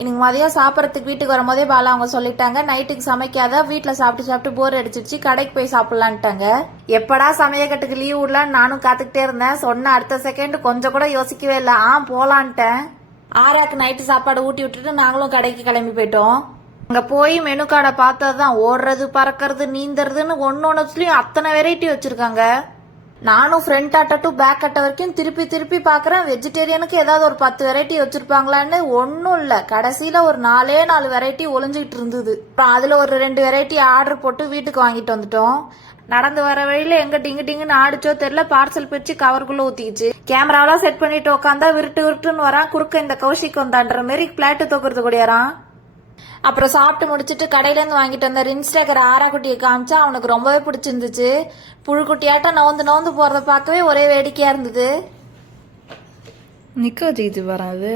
இன்னைக்கு மதியம் சாப்பிட்றதுக்கு வீட்டுக்கு வரும்போதே பாலா அவங்க சொல்லிட்டாங்க, நைட்டுக்கு சமைக்காத, வீட்டில் சாப்பிட்டு சாப்பிட்டு போர் அடிச்சிருச்சு, கடைக்கு போய் சாப்பிடலான்ட்டாங்க. எப்படா சமையக்கட்டுக்கு லீவ் விடலான்னு நானும் காத்துக்கிட்டே இருந்தேன். சொன்ன அடுத்த செகண்ட் கொஞ்சம் கூட யோசிக்கவே இல்லை, போலான்ட்டேன். ஆராக்கு நைட்டு சாப்பாடு ஊட்டி விட்டுட்டு நாங்களும் கடைக்கு கிளம்பி போயிட்டோம். அங்க போய் மெனு கார்டை பார்த்ததுதான் ஓடுறது பறக்கிறது நீந்துறதுன்னு ஒன்னொன்னுலயும் அத்தனை வெரைட்டி வச்சிருக்காங்க. நானும் ஃப்ரண்ட் அட்டை டு பேக் அட்டை வரைக்கும் திருப்பி திருப்பி பாக்குறேன். வெஜிடேரியனுக்கு ஏதாவது ஒரு 10 வெரைட்டி வச்சிருப்பாங்களான்னு ஒன்னும் இல்ல. கடைசியில ஒரு 4 வெரைட்டி ஒளிஞ்சுக்கிட்டு இருந்தது. அப்புறம் அதுல ஒரு 2 வெரைட்டி ஆர்டர் போட்டு வீட்டுக்கு வாங்கிட்டு வந்துட்டோம். நடந்து வர வழியில எங்க டிங்கு டிங்குன்னு ஆடிச்சோ தெரியல, பார்சல் பிரிச்சு கவருக்குள்ள ஊத்திக்கிச்சு. கேமராவெல்லாம் செட் பண்ணிட்டு உட்காந்தா விருட்டு விருட்டுன்னு வரான். குறுக்க இந்த கௌஷிக் வந்தான்ற மாதிரி பிளாட்டு தூக்குறது கூடியாரான். அப்புறம் சாப்பிட்டு முடிச்சிட்டு கடையில இருந்து வாங்கிட்டு வந்த ரின்ஸ்டேக்கர் ஆராக்குட்டியை காமிச்சா அவனுக்கு ரொம்பவே பிடிச்சிருந்துச்சு. புழுக்குட்டியாட்டம் நவுந்து நவுந்து போறத பார்க்கவே ஒரே வேடிக்கையா இருந்தது. நிக்க வச்சுக்கிச்சு பாரு அது.